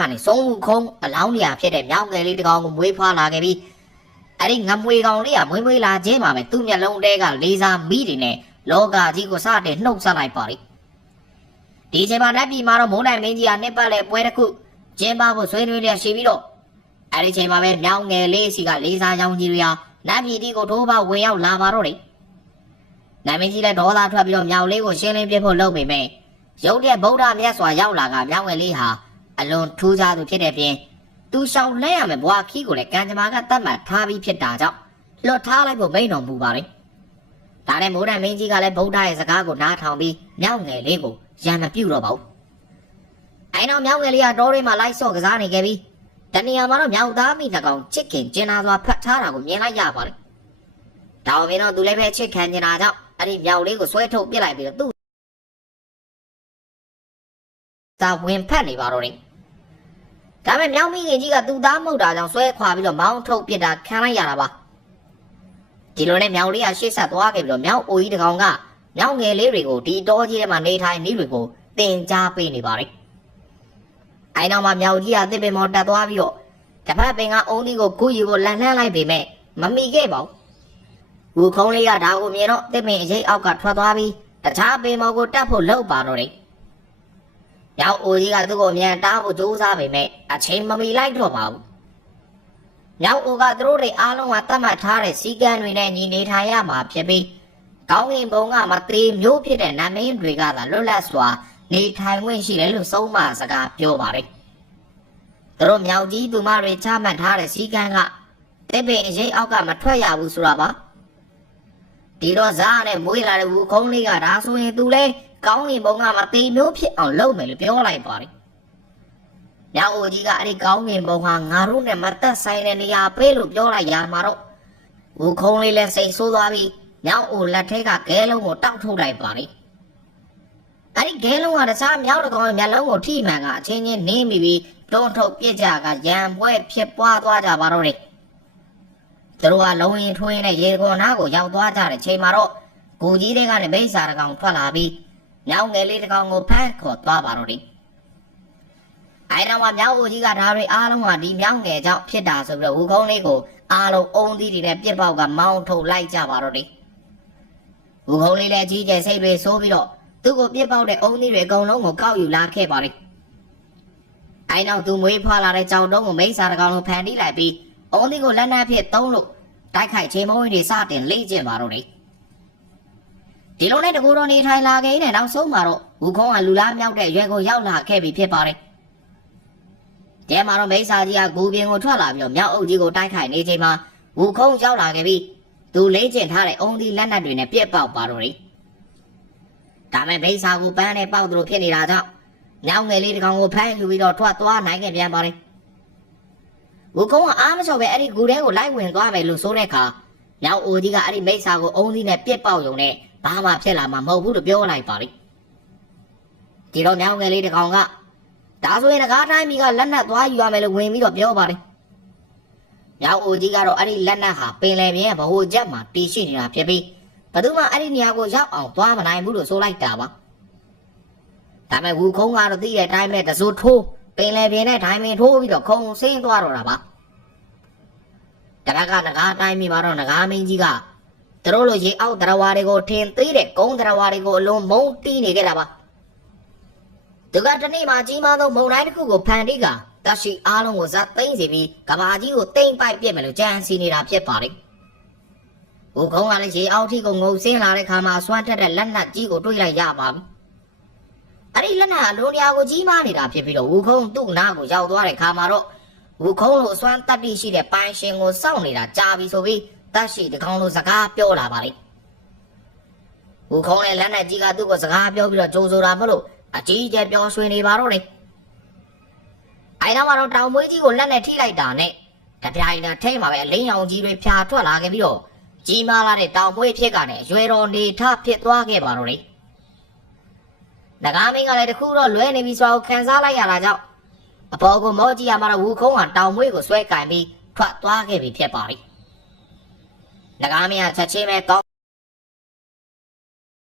ကနေစုံမှုခုံးအလောင်းနေရာဖြစ်တဲ့မြောင်းငယ်လေးတစ်ကောင်ကိုမွေးဖွားလာခဲ့ပြီးအဲ့ဒီငမွေကောင်လေးကမွေးလာခြင်းမှာပဲသူ့မျက်လုံးတဲကလေးစားမိတွေနဲ့လောကကြီးကိုစတဲ့နှုတ်ဆက်လိုက်ပါလိဒီချိန်မှာလက်ပြည်မှာတော့မိုးနိုင်မင်းကြီးကနှစ်ပတ်လဲပွဲတစ်ခုကျင်းပဖို့ဆွေးနွေးလျက်ရှိပြီးတော့အဲ့ဒီချိန်မှာပဲမြောင်းငယ်လေးစီကလေးစားရောင်ကြီးတွေဟာလက်ပြည်တီကိုထိုးပေါက်ဝင်ရောက်လာပါတော့တယ်နိုင်မင်းကြီးလည်းဒေါသထွက်ပြီးတော့မြောင်လေးကိုရှင်းလင်းပြဖို့လုပ်ပေမဲ့ရုတ်တဲ့ဗုဒ္ဓမြတ်စွာရောက်လာကမြောင်းငယ်လေးဟာအလွန်ထူးခြားသူဖြစ်တဲ့ပြင်သူရှောင်လဲရမယ်ဘွားခီးကိုလည်းကံကြမ္မာကတတ်မှတ်ထားပြီးဖြစ်တာကြောင့်လွတ်ထားလိုက်ဖို့မိန့်တော်မူပါလေဒါနဲ့မိုးနိုင်မင်းကြီးကလည်းဗုဒ္ဓရဲ့စကားကိုနားထောင်ပြီးမြောင်းငယ်လေးကိုရံမပြုတ်တော့ပါဘူးအဲ့တော့မြောင်းငယ်လေးကတောထဲမှာလိုက်ဆော့ကစားနေခဲ့ပြီးတနေရာမှာတော့မြောက်သားမိတစ်ကောင်ချစ်ခင်ကျင်နာစွာဖတ်ထားတာကိုမြင်လိုက်ရပါလေဒါအောင်ရင်တော့သူလည်းပဲချစ်ခံနေတာကြောင့်အဲ့ဒီမြောက်လေးကိုဆွဲထုတ်ပစ်လိုက်ပြီးတော့သူ့သာဝင်ဖက်နေပါတော့တယ်ဒါပေမဲ့မြောက်မိခင်ကြီးကသူ့သားမဟုတ်တာကြောင့်ဆွဲခွာပြီးတော့မောင်းထုတ်ပစ်တာခံလိုက်ရတာပါဒီလိုနဲ့မြောက်လေးကရှေ့ဆက်သွားခဲ့ပြီးတော့မြောက်အိုကြီးတစ်ကောင်ကမြောက်ငယ်လေးတွေကိုဒီတောကြီးထဲမှာနေထိုင်နေတွေကိုတင်ကြားပေးနေပါတယ်အဲ့နောက်မှာမြောက်ကြီးကတစ်ပင်မော်တက်သွားပြီးတော့တစ်ဖက်ပင်ကအုံးဒီကိုကူးယူဖို့လန်လှမ်းလိုက်ပေမဲ့မမိခဲ့ပါဘူးဝူခုံးလေးကဒါကိုမြင်တော့တစ်ပင်အရေးအောက်ကထွက်သွားပြီးတခြားပင်မော်ကိုတက်ဖို့လှုပ်ပါတော့တယ်မြောက်အိုကြီးကသူ့ကိုအမြန်တားဖို့ကြိုးစားပေမဲ့အချိန်မမီလိုက်တော့ပါဘူးမြောက်အိုကသူတို့တွေအားလုံးကတတ်မှတ်ထားတဲ့စီကံတွေနဲ့ညီနေထိုင်ရမှာဖြစ်ပြီးကောင်းကင်ဘုံကမသေးမျိုးဖြစ်တဲ့နာမည်တွေကသာလွတ်လပ်စွာနေထိုင်ခွင့်ရှိတယ်လို့ဆုံးမစကားပြောပါတယ်သူတို့မြောက်ကြီးသူမတွေချမှတ်ထားတဲ့စီကံကတစ်ပင်အရေးအောက်ကမထွက်ရဘူးဆိုတာပါဒီတော့ဇာနဲ့မွေးလာတဲ့ဝူခုံးလေးကဒါဆိုရင်သူလဲကောင်းကင်ဘုံကမသေးမျိုးဖြစ်အောင်လုပ်မယ်လို့ပြောလိုက်ပါတယ်မြောက်အိုကြီးကအဲ့ဒီကောင်းကင်ဘုံဟာငါတို့နဲ့မသက်ဆိုင်တဲ့နေရာပေးလို့ပြောလိုက်ရမှာတော့ဝူခုံးလေးလည်းစိတ်ဆိုးသွားပြီးမြောက်အိုလက်ထဲကခဲလုံးကိုတောက်ထုတ်လိုက်ပါတယ်အဲ့ဒီခဲလုံးကတခြားမြောက်တကောင်ရဲ့မျက်လုံးကိုထိမှန်ကအချင်းချင်းနင်းမိပြီးတွန်းထုတ်ပြစ်ကြကရံပွဲဖြစ်ပွားသွားကြပါတော့တယ်သူတို့ကလုံးရင်ထွင်းနဲ့ရေခွန်နားကိုရောက်သွားကြတဲ့ချိန်မှာတော့ကိုကြီးတွေကလည်းမိစ္ဆာတကောင်ထွက်လာပြီးမြောက်ငယ်လေးတကောင်ကိုဖမ်းခေါ်သွားပါတော့တယ်အဲ့တော့မြောက်အိုကြီးကဒါတွေအားလုံးကဒီမြောက်ငယ်ကြောင့်ဖြစ်တာဆိုပြီးတော့ဝူခုံးလေးကိုအားလုံးအုံသီးတွေနဲ့ပြစ်ပေါက်ကမောင်းထုတ်လိုက်ကြပါတော့တယ်ဝူခုံးလေးလည်းကြီးကျယ်စိတ်တွေဆိုးပြီးတော့သူ့ကိုပြစ်ပေါက်တဲ့အုံသီးတွေအကုန်လုံးကိုကောက်ယူလာခဲ့ပါလိမ့်အဲ့နောက်သူမွေးဖွားလာတဲ့ကြောင်တုံးကိုမိစ္ဆာတကောင်လိုဖန်တီးလိုက်ပြီးအုံသီးကိုလက်နက်ဖြင့်သုံးလို့တိုက်ခိုက်ချိန်မုံတွေစတင်လေ့ကျင့်ပါတော့တယ်ဒီလိုနဲ့တကူတော်နေထိုင်လာခဲ့တဲ့နောက်ဆုံးမှာတော့ဝူခုံးကလူလားမြောက်တဲ့ရွယ်ကိုရောက်လာခဲ့ပြီဖြစ်ပါတယ်တဲမှာတော့မိစ္ဆာကြီးကဂူပြင်ကိုထွက်လာပြီးတော့မြောက်အုပ်ကြီးကိုတိုက်ခိုက်နေချိန်မှာဝူခုံးရောက်လာခဲ့ပြီးသူလေ့ကျင့်ထားတဲ့အုံသီးလက်နက်တွေနဲ့ပြစ်ပေါက်ပါတော့တယ်ဒါမဲ့မိစ္ဆာကိုပန်းနဲ့ပေါက်သူတို့ဖြစ်နေတာကြောင့်မြောက်ငယ်လေးတစ်ကောင်ကိုဖမ်းယူပြီးတော့ထွက်သွားနိုင်ခဲ့ပြန်ပါတယ်ဝူခုံးကအားမလျှော့ပဲအဲ့ဒီဂူထဲကိုလိုက်ဝင်သွားမယ်လို့ဆိုတဲ့အခါမြောက်အိုကြီးကအဲ့ဒီမိစ္ဆာကိုအုံသီးနဲ့ပြစ်ပေါက်ရုံနဲ့ဘာမှဖြစ်လာမှာမဟုတ်ဘူးလို့ပြောလိုက်ပါလိမ့်ဒီတော့မြောက်ငယ်လေးတစ်ကောင်ကဒါဆိုရင်တကားတိုင်းမိကလက်နက်သွားယူရမယ်လို့ဝင်ပြီးတော့ပြောပါတယ်မြောက်အိုကြီးကတော့အဲ့ဒီလက်နက်ဟာပင်လယ်ပြင်ရဲ့ဗဟိုချက်မှာတည်ရှိနေတာဖြစ်ပြီးဘယ်သူမှအဲ့ဒီနေရာကိုရောက်အောင်သွားမနိုင်ဘူးလို့ဆိုလိုက်တာပါဒါပေမဲ့ဝူခုံးကတော့သိတဲ့အတိုင်းပဲတစိုးထိုးပင်လယ်ပြင်နဲ့ဒိုင်မင်ထိုးပြီးတော့ခုံဆင်းသွားတော့တာပါတခါကနဂါးတိုင်းမိမှာတော့နဂါးမင်းကြီးကသူတို့လိုရေအောက်တရဝါတွေကိုထင်သေးတဲ့ကုန်းတရဝါတွေကိုအလုံးမုံတီးနေခဲ့တာပါသူကတနေ့မှကြီးမားသောမုံတိုင်းတစ်ခုကိုဖန်တီးကတရှိအားလုံးကိုဇက်သိမ့်စီပြီးကဘာကြီးကိုတိမ့်ပိုက်ပြစ်မယ်လို့ကြံစီနေတာဖြစ်ပါလိမ့်ဝူခုံးကလည်းရေအောက်ထိကိုငုံဆင်းလာတဲ့ခါမှာဆွမ်းထက်တဲ့လက်နက်ကြီးကိုတွေးလိုက်ရပါပြီအဲ့ဒီလက်နက်အလုံးတရားကိုကြီးမားနေတာဖြစ်ပြီးတော့ဝူခုံးသူ့နားကိုရောက်သွားတဲ့ခါမှာတော့ဝူခုံးလိုအစွမ်းတက်တိရှိတဲ့ပိုင်ရှင်ကိုစောင့်နေတာကြာပြီဆိုပြီးတက်ရှိတကောင်လိုစကားပြောလာပါလိမ့်ဝူခုံးနဲ့လက်နက်ကြီးကသူ့ကိုစကားပြောပြီးတော့ကြိုးဆိုတာမလို့အကြီးကျယ်ပြောဆွေးနေပါတော့တယ်အဲ့တော့မှတော့တောင်မွေးကြီးကိုလက်နဲ့ထိလိုက်တာနဲ့တပြိုင်တည်းထဲမှာပဲအလင်းရောင်ကြီးတွေဖြာထွက်လာခဲ့ပြီးတော့ကြီးမားလာတဲ့တောင်မွေးဖြစ်ကနေရွယ်တော်နေထဖြစ်သွားခဲ့ပါတော့တယ်နဂါမင်းကလည်းတခုတော့လွဲနေပြီဆိုတော့ခံစားလိုက်ရတာကြောင့်အပေါ်ကိုမောကြီးရမှာတော့ဝူခုံးကတောင်မွေးကိုဆွဲကင်ပြီးထွက်သွားခဲ့ပြီဖြစ်ပါလိမ့်နဂါမင်းကချက်ချင်းပဲကောင်း